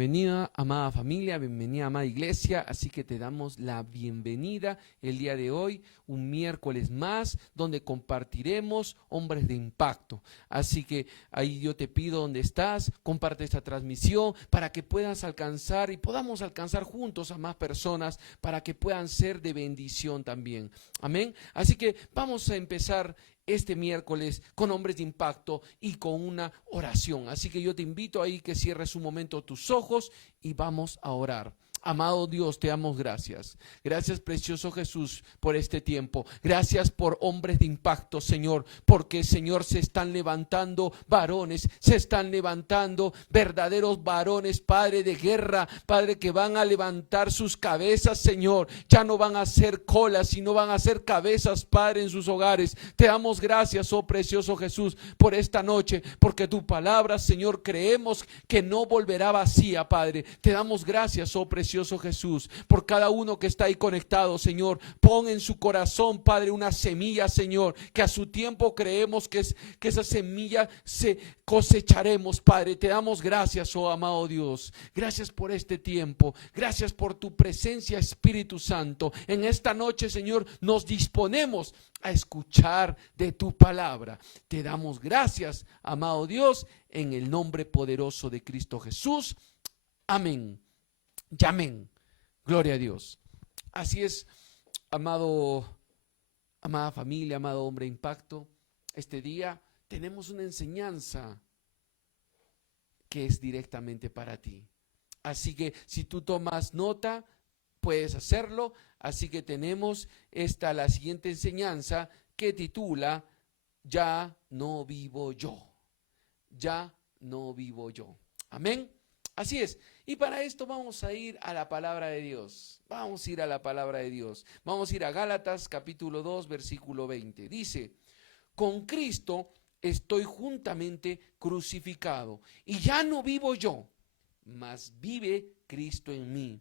Bienvenida, amada familia, bienvenida, amada iglesia. Así que te damos la bienvenida el día de hoy, un miércoles más, donde compartiremos hombres de impacto. Así que ahí yo te pido donde estás, comparte esta transmisión para que puedas alcanzar y podamos alcanzar juntos a más personas para que puedan ser de bendición también. Amén. Así que vamos a empezar este miércoles con hombres de impacto y con una oración. Así que yo te invito ahí que cierres un momento tus ojos y vamos a orar. Amado Dios, te damos gracias. Gracias, precioso Jesús, por este tiempo. Gracias por hombres de impacto, Señor, porque, Señor, se están levantando varones, se están levantando verdaderos varones, Padre de guerra, Padre, que van a levantar sus cabezas, Señor. Ya no van a ser colas, sino van a ser cabezas, Padre, en sus hogares. Te damos gracias, oh precioso Jesús, por esta noche, porque tu palabra, Señor, creemos que no volverá vacía, Padre. Te damos gracias, oh precioso Jesús, por cada uno que está ahí conectado, Señor. Pon en su corazón, Padre, una semilla, Señor, que a su tiempo creemos que esa semilla se cosecharemos, Padre. Te damos gracias, oh amado Dios. Gracias por este tiempo. Gracias por tu presencia, Espíritu Santo. En esta noche, Señor, nos disponemos a escuchar de tu palabra. Te damos gracias, amado Dios, en el nombre poderoso de Cristo Jesús. Amén. Y amén. Gloria a Dios. Así es, amada familia, amado hombre de impacto. Este día tenemos una enseñanza que es directamente para ti. Así que si tú tomas nota, puedes hacerlo. Así que tenemos la siguiente enseñanza que titula Ya no vivo yo. Ya no vivo yo. Amén. Así es. Y para esto vamos a ir a la palabra de Dios. Vamos a ir a la palabra de Dios. Vamos a ir a Gálatas capítulo 2, versículo 20. Dice: con Cristo estoy juntamente crucificado, y ya no vivo yo, mas vive Cristo en mí.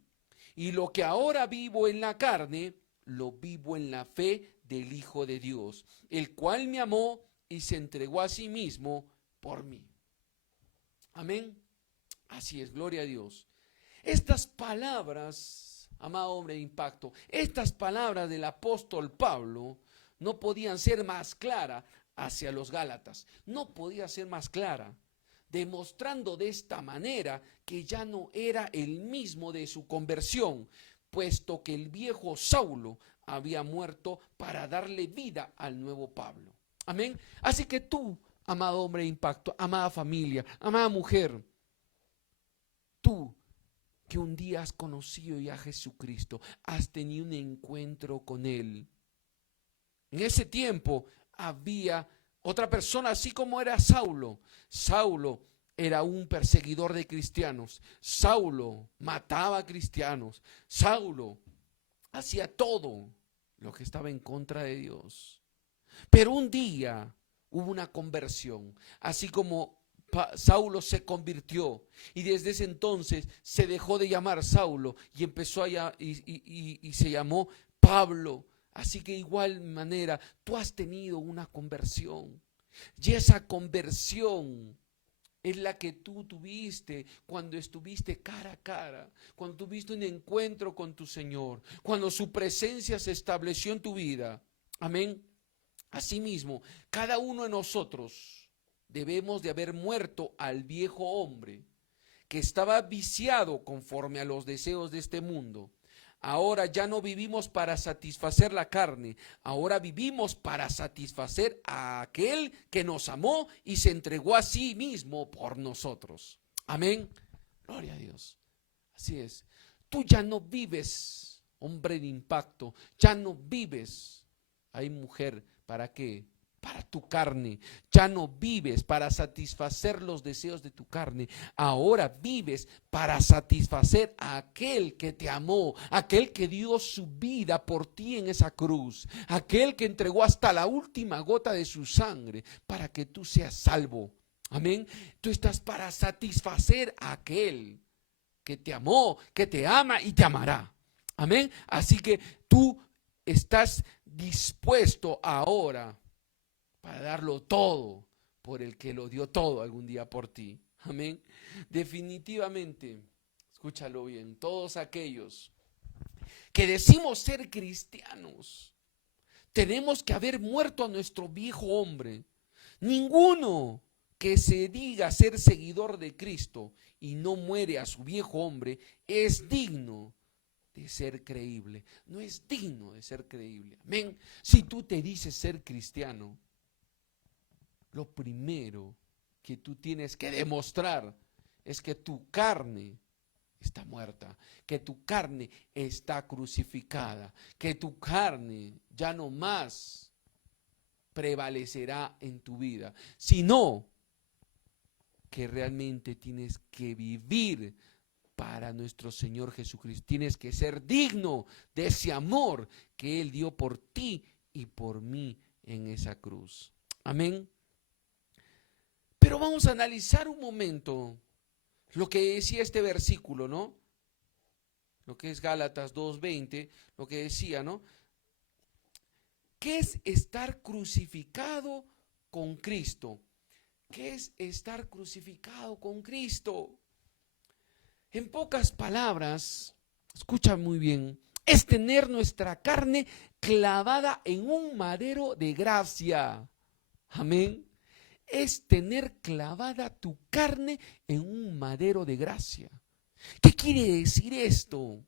Y lo que ahora vivo en la carne, lo vivo en la fe del Hijo de Dios, el cual me amó y se entregó a sí mismo por mí. Amén. Así es, gloria a Dios. Estas palabras, amado hombre de impacto, estas palabras del apóstol Pablo no podían ser más claras hacia los Gálatas. No podía ser más clara, demostrando de esta manera que ya no era el mismo de su conversión, puesto que el viejo Saulo había muerto para darle vida al nuevo Pablo. Amén. Así que tú, amado hombre de impacto, amada familia, amada mujer, tú que un día has conocido ya a Jesucristo, has tenido un encuentro con Él. En ese tiempo había otra persona, así como era Saulo. Saulo era un perseguidor de cristianos. Saulo mataba a cristianos. Saulo hacía todo lo que estaba en contra de Dios. Pero un día hubo una conversión, así como Saulo se convirtió, y desde ese entonces se dejó de llamar Saulo y empezó y se llamó Pablo. Así que de igual manera tú has tenido una conversión, y esa conversión es la que tú tuviste cuando estuviste cara a cara, cuando tuviste un encuentro con tu Señor, cuando su presencia se estableció en tu vida. Amén. Asimismo, cada uno de nosotros debemos de haber muerto al viejo hombre que estaba viciado conforme a los deseos de este mundo. Ahora ya no vivimos para satisfacer la carne, ahora vivimos para satisfacer a aquel que nos amó y se entregó a sí mismo por nosotros. Amén. Gloria a Dios. Así es. Tú ya no vives, hombre de impacto, ya no vives. Hay mujer, ¿para qué? Para tu carne. Ya no vives para satisfacer los deseos de tu carne. Ahora vives para satisfacer a aquel que te amó, aquel que dio su vida por ti en esa cruz, aquel que entregó hasta la última gota de su sangre para que tú seas salvo. Amén. Tú estás para satisfacer a aquel que te amó, que te ama y te amará. Amén. Así que tú estás dispuesto ahora para darlo todo por el que lo dio todo algún día por ti. Amén. Definitivamente, escúchalo bien, todos aquellos que decimos ser cristianos, tenemos que haber muerto a nuestro viejo hombre. Ninguno que se diga ser seguidor de Cristo y no muere a su viejo hombre es digno de ser creíble. No es digno de ser creíble. Amén. Si tú te dices ser cristiano, lo primero que tú tienes que demostrar es que tu carne está muerta, que tu carne está crucificada, que tu carne ya no más prevalecerá en tu vida, sino que realmente tienes que vivir para nuestro Señor Jesucristo. Tienes que ser digno de ese amor que Él dio por ti y por mí en esa cruz. Amén. Pero vamos a analizar un momento lo que decía este versículo, ¿no? Lo que es Gálatas 2:20, lo que decía, ¿no? ¿Qué es estar crucificado con Cristo? ¿Qué es estar crucificado con Cristo? En pocas palabras, escucha muy bien, es tener nuestra carne clavada en un madero de gracia. Amén. Es tener clavada tu carne en un madero de gracia. ¿Qué quiere decir esto?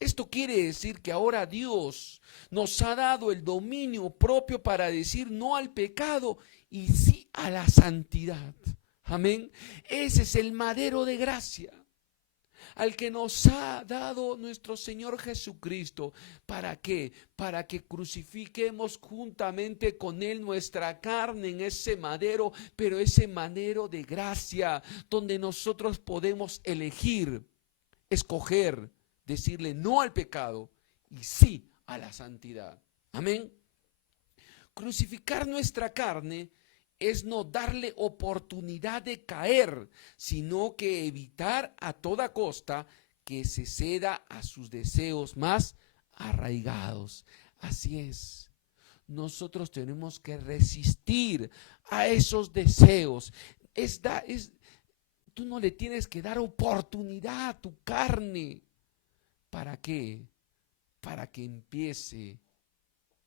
Esto quiere decir que ahora Dios nos ha dado el dominio propio para decir no al pecado y sí a la santidad. Amén. Ese es el madero de gracia al que nos ha dado nuestro Señor Jesucristo. ¿Para qué? Para que crucifiquemos juntamente con Él nuestra carne en ese madero, pero ese madero de gracia, donde nosotros podemos elegir, escoger, decirle no al pecado y sí a la santidad. Amén. Crucificar nuestra carne es no darle oportunidad de caer, sino que evitar a toda costa que se ceda a sus deseos más arraigados. Así es. Nosotros tenemos que resistir a esos deseos. Tú no le tienes que dar oportunidad a tu carne. ¿Para qué? Para que empiece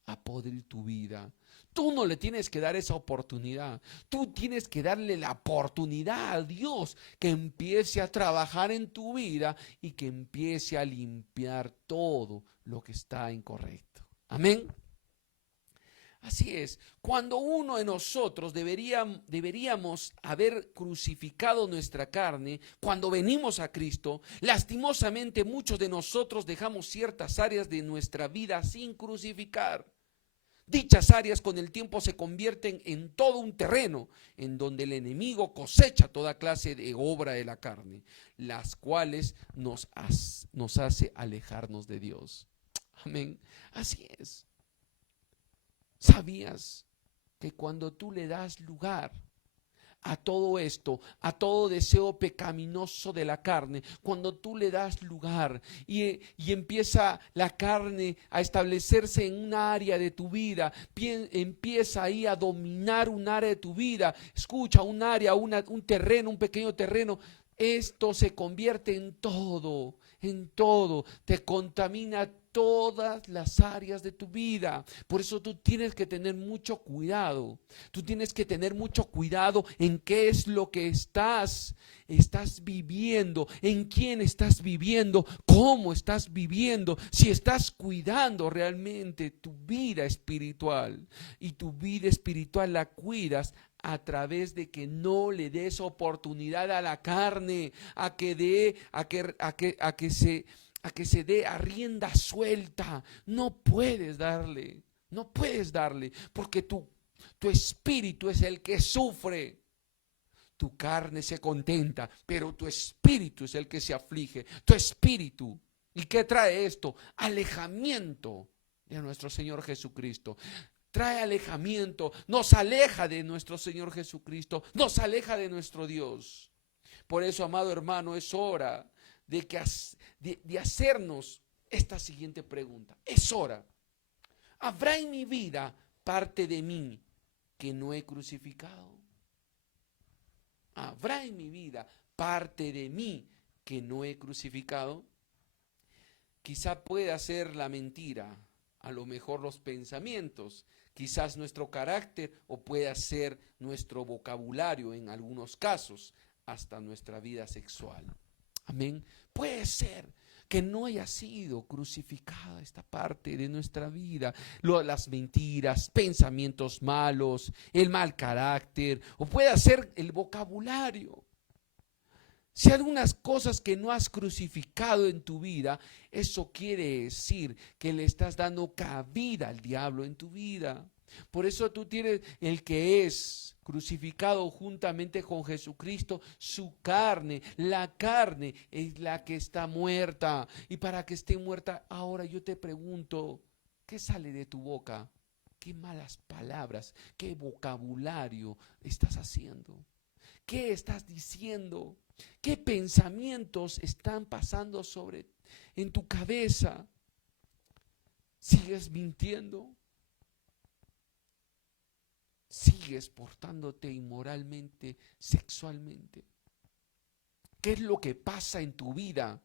a podrir tu vida. Tú no le tienes que dar esa oportunidad. Tú tienes que darle la oportunidad a Dios que empiece a trabajar en tu vida y que empiece a limpiar todo lo que está incorrecto. Amén. Así es, cuando uno de nosotros deberíamos haber crucificado nuestra carne, cuando venimos a Cristo, lastimosamente muchos de nosotros dejamos ciertas áreas de nuestra vida sin crucificar. Dichas áreas con el tiempo se convierten en todo un terreno en donde el enemigo cosecha toda clase de obra de la carne, las cuales nos hace alejarnos de Dios. Amén. Así es. ¿Sabías que cuando tú le das lugar a todo esto, a todo deseo pecaminoso de la carne, cuando tú le das lugar y empieza la carne a establecerse en un área de tu vida, empieza ahí a dominar un área de tu vida, escucha, un área, un terreno, un pequeño terreno, esto se convierte en todo, te contamina todas las áreas de tu vida. Por eso tú tienes que tener mucho cuidado. Tú tienes que tener mucho cuidado en qué es lo que estás viviendo, en quién estás viviendo, cómo estás viviendo, si estás cuidando realmente tu vida espiritual. Y tu vida espiritual la cuidas a través de que no le des oportunidad a la carne, a que se dé a rienda suelta. No puedes darle, porque tu espíritu es el que sufre. Tu carne se contenta, pero tu espíritu es el que se aflige. Tu espíritu. ¿Y qué trae esto? Alejamiento de nuestro Señor Jesucristo. Trae alejamiento, nos aleja de nuestro Señor Jesucristo, nos aleja de nuestro Dios. Por eso, amado hermano, es hora de hacernos esta siguiente pregunta. Es hora. ¿Habrá en mi vida parte de mí que no he crucificado? ¿Habrá en mi vida parte de mí que no he crucificado? Quizá pueda ser la mentira, a lo mejor los pensamientos, quizás nuestro carácter o pueda ser nuestro vocabulario en algunos casos, hasta nuestra vida sexual. Amén. Puede ser que no haya sido crucificada esta parte de nuestra vida, las mentiras, pensamientos malos, el mal carácter, o puede ser el vocabulario. Si hay algunas cosas que no has crucificado en tu vida, eso quiere decir que le estás dando cabida al diablo en tu vida. Por eso tú tienes el que es crucificado juntamente con Jesucristo, su carne. La carne es la que está muerta. Y para que esté muerta, ahora yo te pregunto, ¿qué sale de tu boca? ¿Qué malas palabras, qué vocabulario estás haciendo? ¿Qué estás diciendo? ¿Qué pensamientos están pasando en tu cabeza? ¿Sigues mintiendo? ¿Sigues portándote inmoralmente, sexualmente? ¿Qué es lo que pasa en tu vida?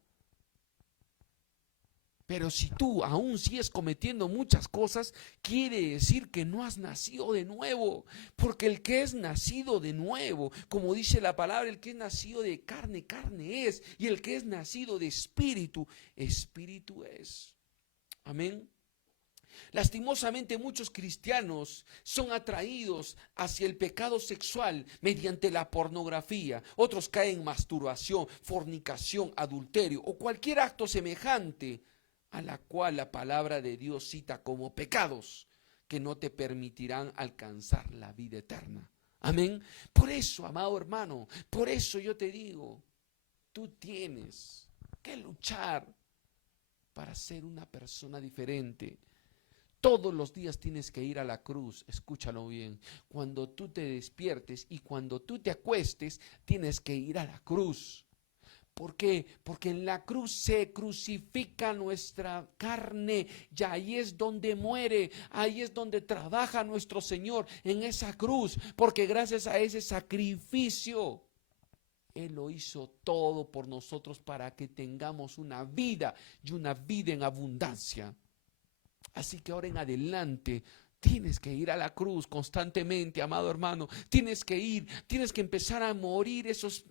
Pero si tú aún sigues cometiendo muchas cosas, quiere decir que no has nacido de nuevo. Porque el que es nacido de nuevo, como dice la palabra, el que es nacido de carne, carne es. Y el que es nacido de espíritu, espíritu es. Amén. Lastimosamente muchos cristianos son atraídos hacia el pecado sexual mediante la pornografía. Otros caen en masturbación, fornicación, adulterio o cualquier acto semejante a la cual la palabra de Dios cita como pecados que no te permitirán alcanzar la vida eterna. Amén. Por eso, amado hermano, por eso yo te digo, tú tienes que luchar para ser una persona diferente. Todos los días tienes que ir a la cruz, escúchalo bien. Cuando tú te despiertes y cuando tú te acuestes, tienes que ir a la cruz. ¿Por qué? Porque en la cruz se crucifica nuestra carne y ahí es donde muere, ahí es donde trabaja nuestro Señor, en esa cruz. Porque gracias a ese sacrificio, Él lo hizo todo por nosotros para que tengamos una vida y una vida en abundancia. Así que ahora en adelante tienes que ir a la cruz constantemente, amado hermano. Tienes que empezar a morir esos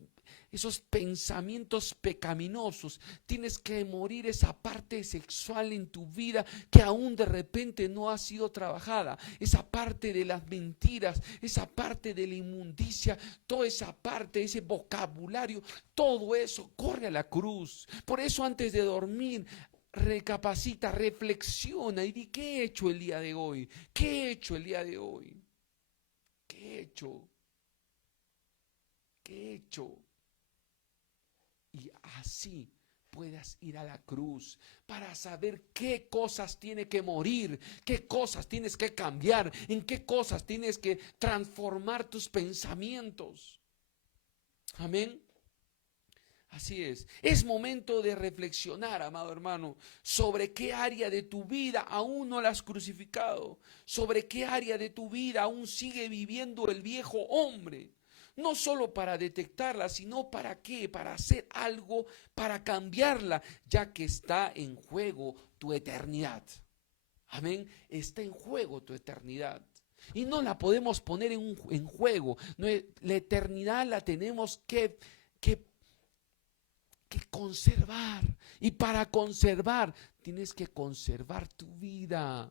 pensamientos pecaminosos. Tienes que morir esa parte sexual en tu vida que aún de repente no ha sido trabajada. Esa parte de las mentiras, esa parte de la inmundicia, toda esa parte, ese vocabulario, todo eso corre a la cruz. Por eso antes de dormir, recapacita, reflexiona y di, ¿qué he hecho el día de hoy? ¿Qué he hecho el día de hoy? ¿Qué he hecho? ¿Qué he hecho? Y así puedas ir a la cruz para saber qué cosas tiene que morir, qué cosas tienes que cambiar, en qué cosas tienes que transformar tus pensamientos. Amén. Así es momento de reflexionar, amado hermano, sobre qué área de tu vida aún no la has crucificado, sobre qué área de tu vida aún sigue viviendo el viejo hombre. No solo para detectarla, sino para qué, para hacer algo, para cambiarla, ya que está en juego tu eternidad. Amén, está en juego tu eternidad. Y no la podemos poner en juego. No, la eternidad la tenemos que conservar. Y para conservar, tienes que conservar tu vida.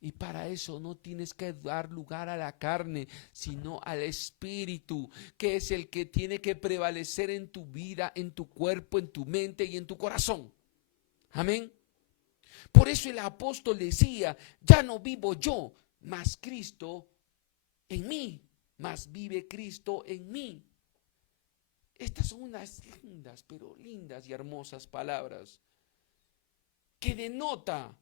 Y para eso no tienes que dar lugar a la carne, sino al Espíritu, que es el que tiene que prevalecer en tu vida, en tu cuerpo, en tu mente y en tu corazón. Amén. Por eso el apóstol decía, ya no vivo yo, mas Cristo en mí, mas vive Cristo en mí. Estas son unas lindas, pero lindas y hermosas palabras que denota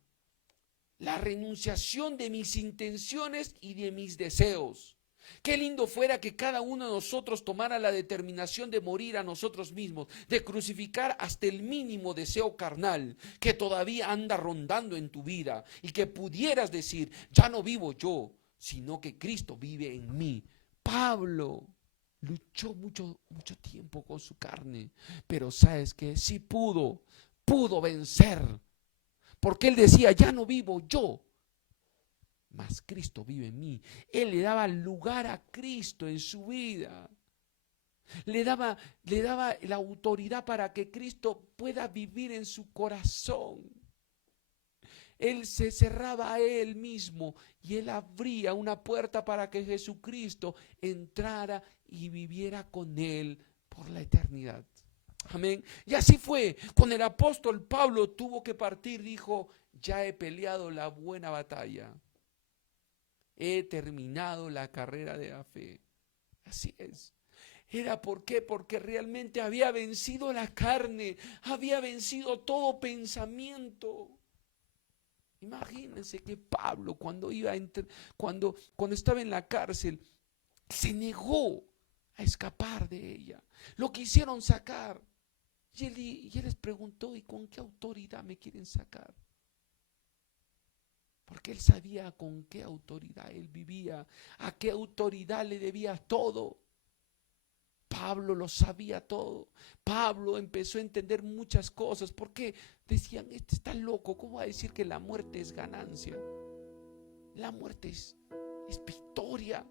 la renunciación de mis intenciones y de mis deseos. Qué lindo fuera que cada uno de nosotros tomara la determinación de morir a nosotros mismos, de crucificar hasta el mínimo deseo carnal que todavía anda rondando en tu vida y que pudieras decir, ya no vivo yo, sino que Cristo vive en mí. Pablo luchó mucho tiempo con su carne, pero sabes que sí pudo vencer, porque él decía, ya no vivo yo, mas Cristo vive en mí. Él le daba lugar a Cristo en su vida. Le daba la autoridad para que Cristo pueda vivir en su corazón. Él se cerraba a él mismo y él abría una puerta para que Jesucristo entrara y viviera con él por la eternidad. Amén. Y así fue. Cuando el apóstol Pablo tuvo que partir, dijo, ya he peleado la buena batalla. He terminado la carrera de la fe. Así es. ¿Era por qué? Porque realmente había vencido la carne, había vencido todo pensamiento. Imagínense que Pablo cuando estaba en la cárcel se negó a escapar de ella. Lo quisieron sacar. Y él les preguntó, ¿y con qué autoridad me quieren sacar? Porque él sabía con qué autoridad él vivía, a qué autoridad le debía todo. Pablo lo sabía todo. Pablo empezó a entender muchas cosas. Porque decían, este está loco, ¿cómo va a decir que la muerte es ganancia? La muerte es victoria.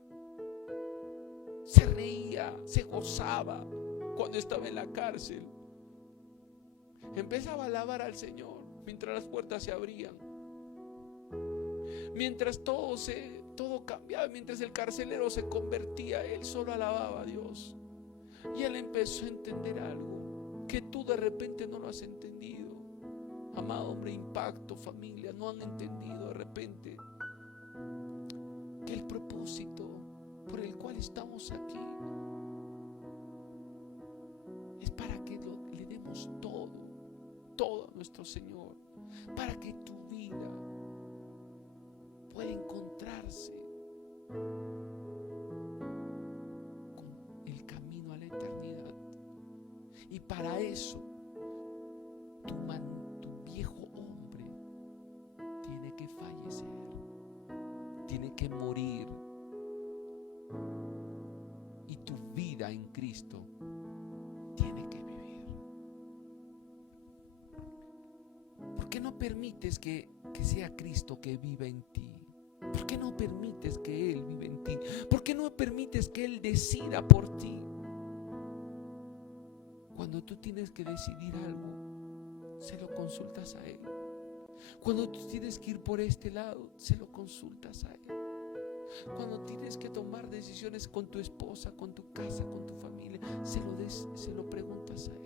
Se reía, se gozaba cuando estaba en la cárcel. Empezaba a alabar al Señor mientras las puertas se abrían. Mientras todo cambiaba, mientras el carcelero se convertía, él solo alababa a Dios. Y él empezó a entender algo que tú de repente no lo has entendido. Amado hombre, Impacto, familia, no han entendido de repente que el propósito por el cual estamos aquí es para que le demos todo a nuestro Señor, para que tu vida pueda encontrarse con el camino a la eternidad. Y para eso tu viejo hombre tiene que fallecer, tiene que morir, y tu vida en Cristo tiene que vivir. ¿Por qué no permites que sea Cristo que viva en ti? ¿Por qué no permites que Él viva en ti? ¿Por qué no permites que Él decida por ti? Cuando tú tienes que decidir algo, se lo consultas a Él. Cuando tú tienes que ir por este lado, se lo consultas a Él. Cuando tienes que tomar decisiones con tu esposa, con tu casa, con tu familia, se lo preguntas a Él.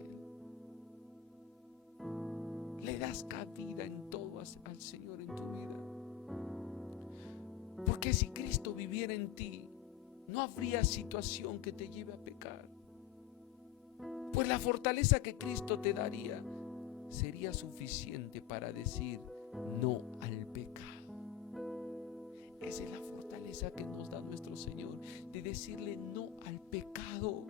Le das cabida en todo al Señor en tu vida. Porque si Cristo viviera en ti, no habría situación que te lleve a pecar. Pues la fortaleza que Cristo te daría sería suficiente para decir no al pecado. Esa es la fortaleza que nos da nuestro Señor, de decirle no al pecado.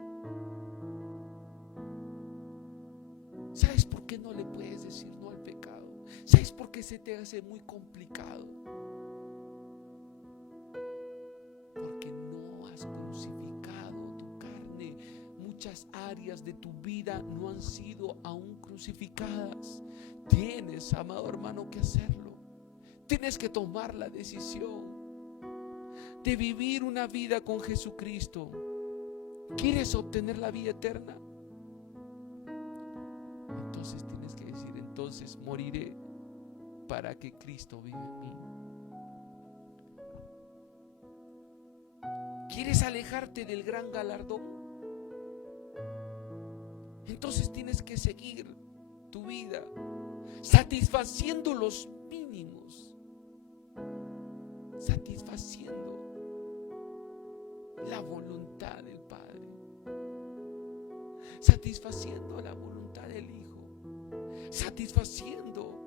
¿Sabes por qué no le puedes decir no al pecado? ¿Sabes por qué se te hace muy complicado? Porque no has crucificado tu carne. Muchas áreas de tu vida no han sido aún crucificadas. Tienes, amado hermano, que hacerlo. Tienes que tomar la decisión de vivir una vida con Jesucristo. ¿Quieres obtener la vida eterna? Entonces tienes que decir, entonces moriré para que Cristo viva en mí. ¿Quieres alejarte del gran galardón? Entonces tienes que seguir tu vida satisfaciendo los mínimos, satisfaciendo la voluntad del Padre, satisfaciendo la voluntad del Hijo, satisfaciendo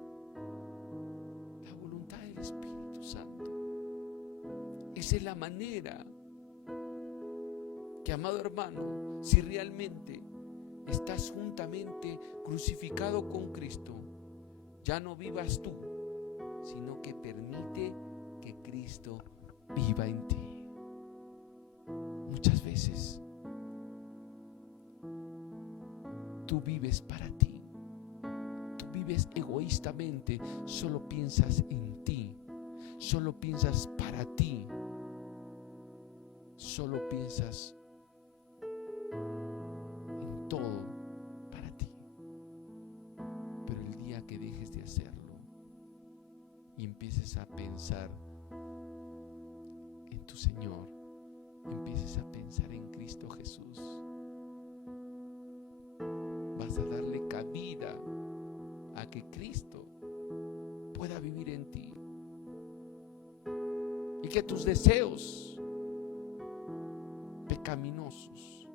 la voluntad del Espíritu Santo. Esa es la manera que, amado hermano, si realmente estás juntamente crucificado con Cristo, ya no vivas tú, sino que permite que Cristo viva en ti. Muchas veces tú vives para ti. Tú vives egoístamente, solo piensas en ti, solo piensas para ti, solo piensas en todo para ti. Pero el día que dejes de hacerlo y empieces a pensar en tu Señor, empieces a pensar en Cristo Jesús, vas a darle cabida a que Cristo pueda vivir en ti y que tus deseos pecaminosos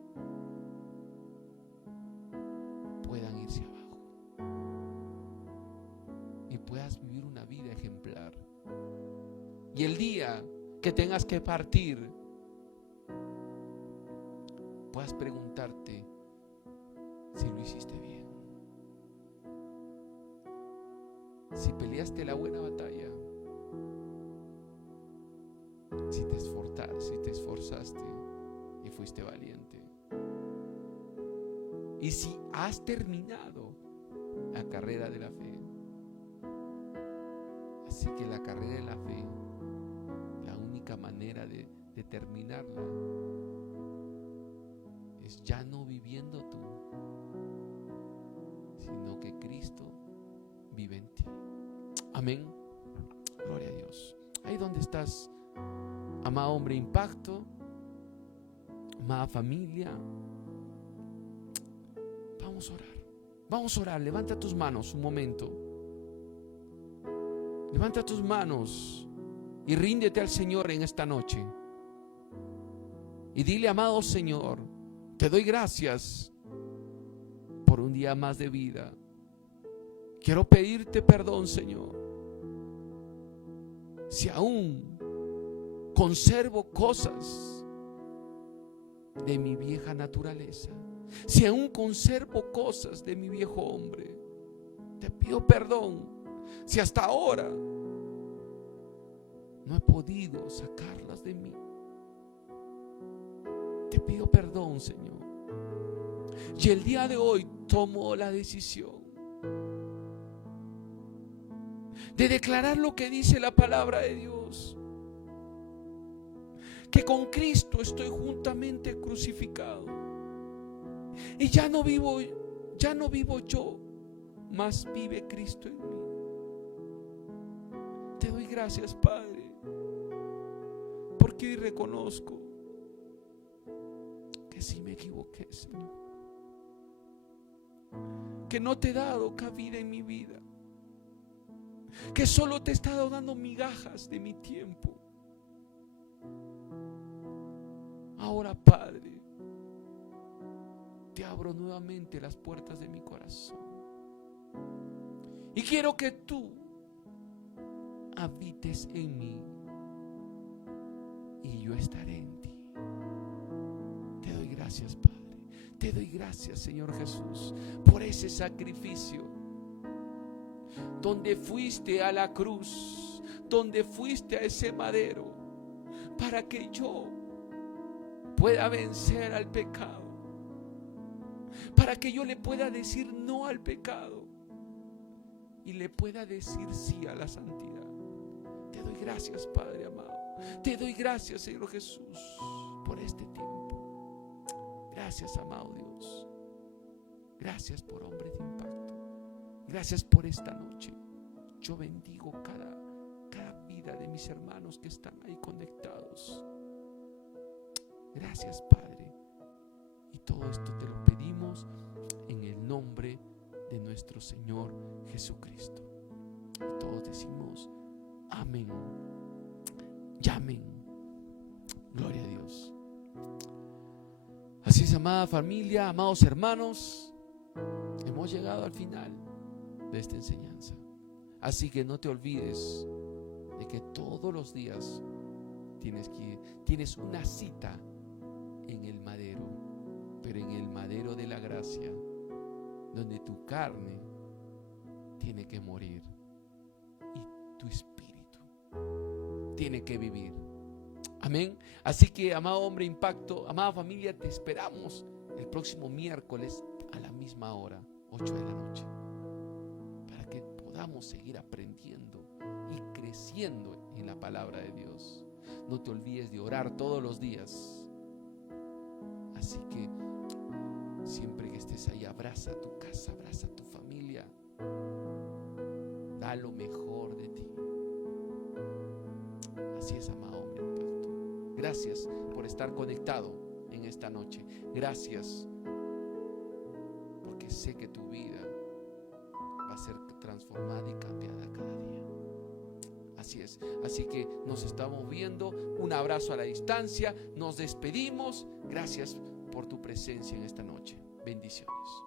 puedan irse abajo y puedas vivir una vida ejemplar. Y el día que tengas que partir, puedas preguntarte si lo hiciste bien, si peleaste la buena batalla, si te esforzaste y fuiste valiente, y si has terminado la carrera de la fe. Así que la carrera de la fe, la única manera de terminarla es ya no viviendo tú, sino que Cristo vive en ti. Amén. Gloria a Dios. Ahí donde estás, amado hombre Impacto, amada familia, vamos a orar. Vamos a orar. Levanta tus manos un momento. Levanta tus manos y ríndete al Señor en esta noche. Y dile: amado Señor, te doy gracias por un día más de vida. Quiero pedirte perdón, Señor, si aún conservo cosas de mi vieja naturaleza, si aún conservo cosas de mi viejo hombre. Te pido perdón si hasta ahora no he podido sacarlas de mí. Te pido perdón, Señor. Y el día de hoy tomo la decisión de declarar lo que dice la palabra de Dios, que con Cristo estoy juntamente crucificado y ya no vivo yo, mas vive Cristo en mí. Te doy gracias, Padre, porque hoy reconozco que sí me equivoqué, Señor, que no te he dado cabida en mi vida, que solo te he estado dando migajas de mi tiempo. Ahora, Padre, te abro nuevamente las puertas de mi corazón y quiero que tú habites en mí y yo estaré en ti. Te doy gracias, Padre. Te doy gracias, Señor Jesús, por ese sacrificio donde fuiste a la cruz, donde fuiste a ese madero, para que yo pueda vencer al pecado, para que yo le pueda decir no al pecado y le pueda decir sí a la santidad. Te doy gracias, Padre amado. Te doy gracias, Señor Jesús, por este tiempo. Gracias, amado Dios. Gracias por Hombres de Impacto. Gracias por esta noche. Yo bendigo cada vida de mis hermanos que están ahí conectados. Gracias, Padre. Y todo esto te lo pedimos en el nombre de nuestro Señor Jesucristo. Y todos decimos amén y amén. Gloria a Dios. Así es, amada familia, amados hermanos, hemos llegado al final de esta enseñanza. Así que no te olvides de que todos los días tienes una cita en el madero, pero en el madero de la gracia, donde tu carne tiene que morir y tu espíritu tiene que vivir. Amén. Así que, amado hombre Impacto, amada familia, te esperamos el próximo miércoles a la misma hora, 8 de la noche, para que podamos seguir aprendiendo y creciendo en la palabra de Dios. No te olvides de orar todos los días. Así que siempre que estés ahí, abraza a tu casa, abraza a tu familia. Da lo mejor de ti. Así es, amado hombre impacto. Gracias por estar conectado en esta noche. Gracias porque sé que tu vida va a ser transformada y cambiada cada día. Así es. Así que nos estamos viendo. Un abrazo a la distancia. Nos despedimos. Gracias por tu presencia en esta noche. Bendiciones.